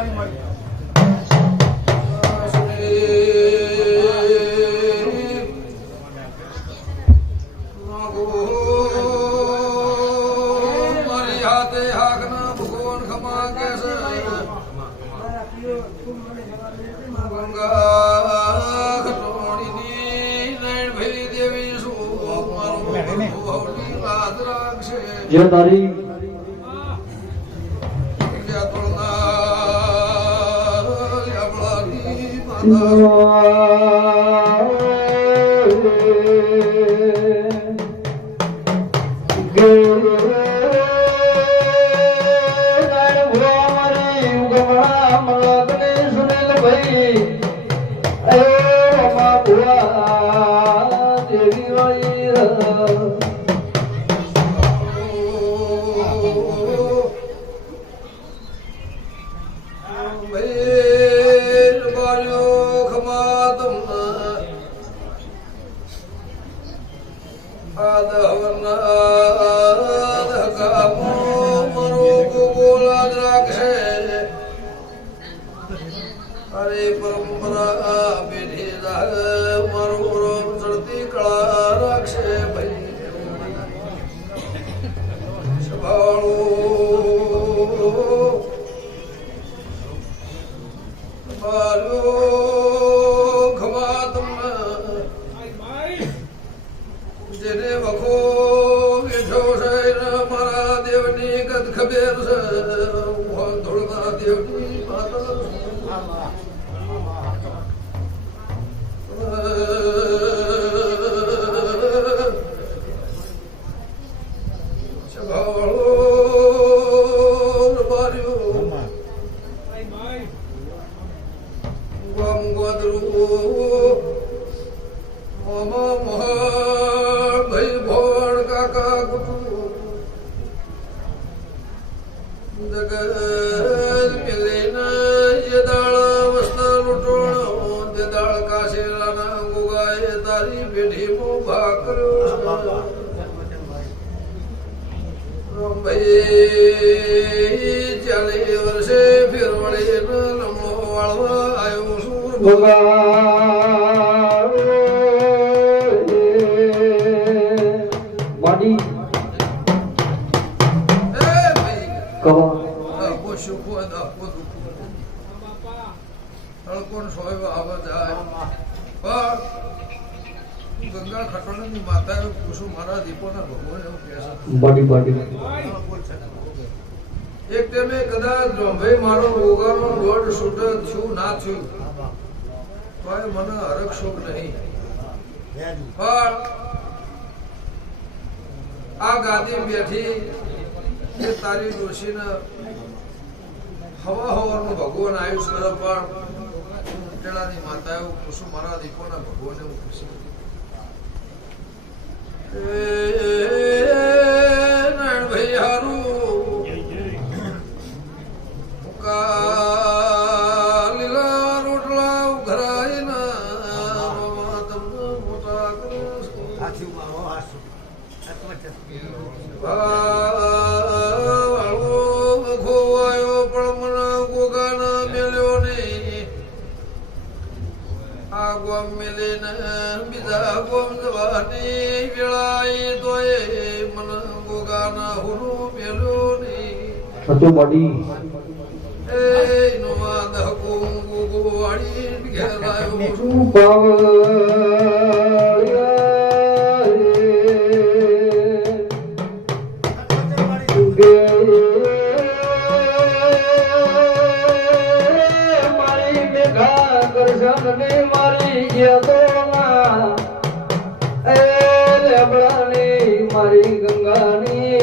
તારી મળી મારી હાથે હાકના ભગવાન ખમા કે છે ગંગા ખટોણીની નૈણ ભરી દેવી શું મારું લાદ રાખશે જે તારી અરે પરંપરા પેઢી મારું રોમ ચડતી કળા રાખશે ભાઈ જેને વખો બેઠો છે મારા દેવની ગદ ખબેર છે ધોળના દેવની માતા તારી પેઢીમાં ભાગ કર્યો ભાઈ 40 વર્ષે ફેરવડે લમણો વાળવા આવ્યો છું માડી ગંગા ખટોળાની માતા પૂછું મારા દીપોના ભગવાન એવું કહે છે એક ટાઈમે કદાચ ભાઈ મારો ઓગાનો લોડ છૂટ થયું ના થયું તો મને હરખ શોખ નહીં પણ આ ગાદી બેઠી એ તારી ડોશીને હવા હવાનું ભગવાન આવ્યું સર પણ ઉકેલાની માતા એવું પૂછું મારા દીપોના ભગવાન એવું પૂછ્યું ભાઈ હારું લીલા રોટલા ઘરાઈ મોટા ખોવાયો પણ મને ગોગાના મેલ્યો નહીં આ ગોમ મેલીને બીજા ગોમ જવાની વેળાએ તો એ મને ગોગાના હુરું મેલ્યો નહીં એ નો દહકો ગોગો વાળી ઘેરાયો છું મારી ગંગાની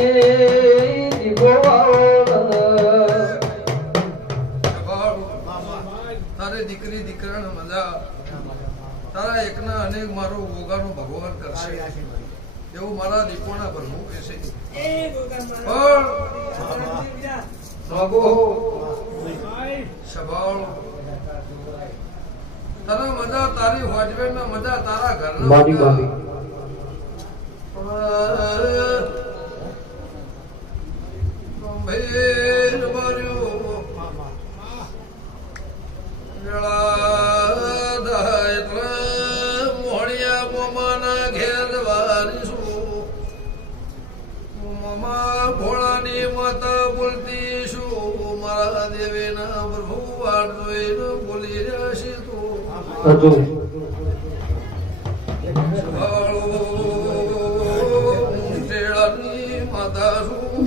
તારે દીકરી દીકરાને મજા તારા એકના અનેક મારો ગોગાનો ભગવાન કરશે એવું મારા દીપોના પ્રભુ કહેશે સ્વભાવ તારા મજા તારી હોજવેર ના મજા તારા ઘરના મમાના ઘેર જવાની છું મમા ભોળાની માતા બોલતી શું મારા દેવીના પ્રભુ વાટ જોઈને બોલી રહ્યા છે તું ટેળાની માતા છું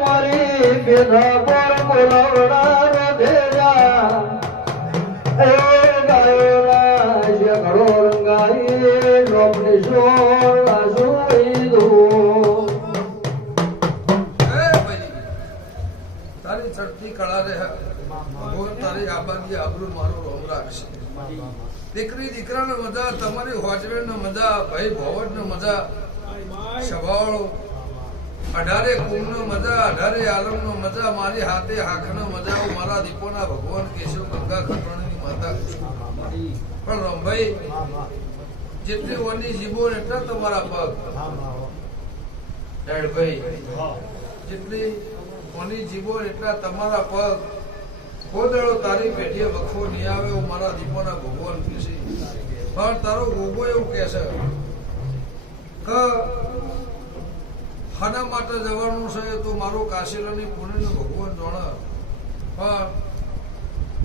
મારી બેધા પર બોલાવડા ભેજા એ ગાયો રાજ ઘડો રંગાઈ નોકરી સોળ આસોઈ દો તારી ચડતી કળા રે ભગવાન તારી આબાદી આબરૂ મારો રોમ રાખશે દીકરી દીકરાને મજા તમારી હોજવેણ મજા ભાઈ ભોવટ ને મજા સવાળો 18 કુંભનો મજા 18 આલમનો મજા મારી હાથે હાખનો મજા હું મારા દીપોના ભગવાન કેશવ ગંગા ખટવાણીની માતા પણ રમભાઈ જેટલી ઓની જીભો એટલા તમારા પગ ડેડભાઈ જેટલી ઓની જીભો એટલા તમારા પગ કોદળો તારી પેઢીએ વખો નહીં આવે હું મારા દીપોના ભગવાન કહેશે પણ તારો ગોગો એવું કહેશે કે ખાના માટે જવાનું છે તો મારો કાશીલાની પુણ્યનો ભગવાન જોણે પણ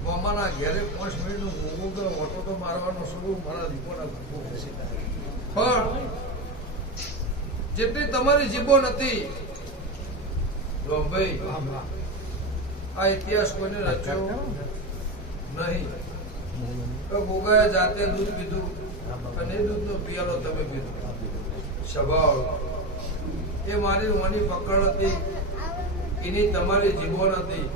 મામાના ઘેરે 5 મિનિટનું ગોગો કે ઓટો તો મારવાનો શરૂ મારા દીપોના ભગવાન કહેશે પણ જેટલી તમારી જીભો નથી ભાઈ આ ઇતિહાસ કોઈને રચ્યો નહીં ગોગાએ જાતે દૂધ પીધું અને એ દૂધનો પિયાલો તમે પીધું સ્વભાવ એ મારી ઓની પકડ હતી એની તમારી જીવન હતી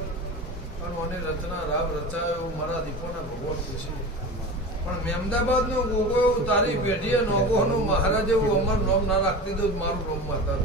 પણ ઓની રચના રામ રચાયો મારા દીપોના ભગવાન ખુશી પણ મેમદાબાદ નો ગોગો એવું તારી પેઢીએ નોગો નું મહારાજ એવું અમર નામ ના રાખતી દઉં મારું નામ માતા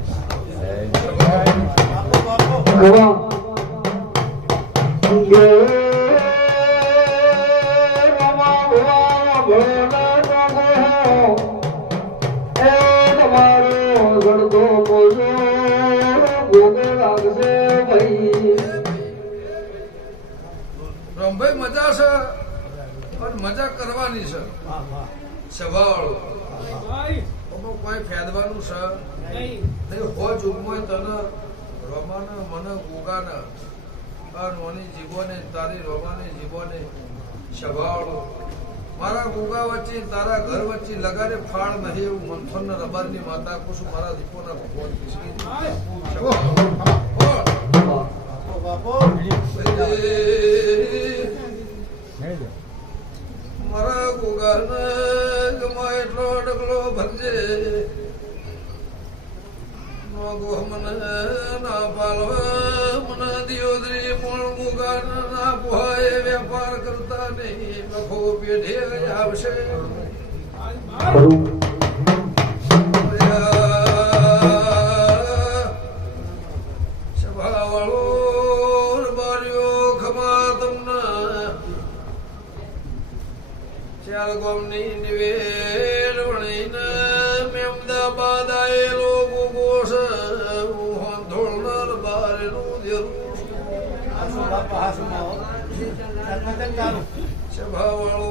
રમભાઈ મજા છે પણ મજા કરવાની છે સવાળો કોઈ ફેદવાનું છે નહીં હો જુગમાં તને રમાના મને ગોગાના નોની જીવોને તારી રોમાની જીવોને સવાળો મારા ગોગા વચ્ચે તારા ઘર વચ્ચે લગાડે ફાળ નહીં એવું મંથન ને રબારની માતા કુશું મારા દીપોના ભગવાન મારા ગોગાને ગમા એટલો ડગલો ભરજે નોગો મને ના પાલવા મને દિયોદરી પણ ગોગાને ના પોહાય વેપાર કરતા નહીં લખો પેઢે આવશે સભાવાળો બારીઓ ખમા તમને ચાર ગોમની નિવેડ વણીને મેમદાબાદ આયેલો ગોગો છે ધોળનાર બારેનું દેરું સભાવાળો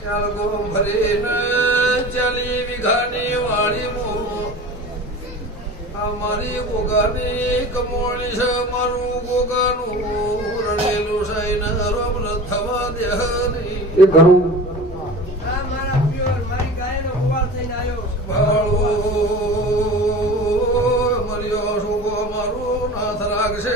ચાર ગોમ ભરીને 40 વીઘાની વાડીમાં આ મારી ગોગાની કમોણી છે મારું ગોગાનું રણેલું છે ને રમ ન થવા દે એ ઘણું ભાળો મર્યો સુગો મારું નાથ રાખશે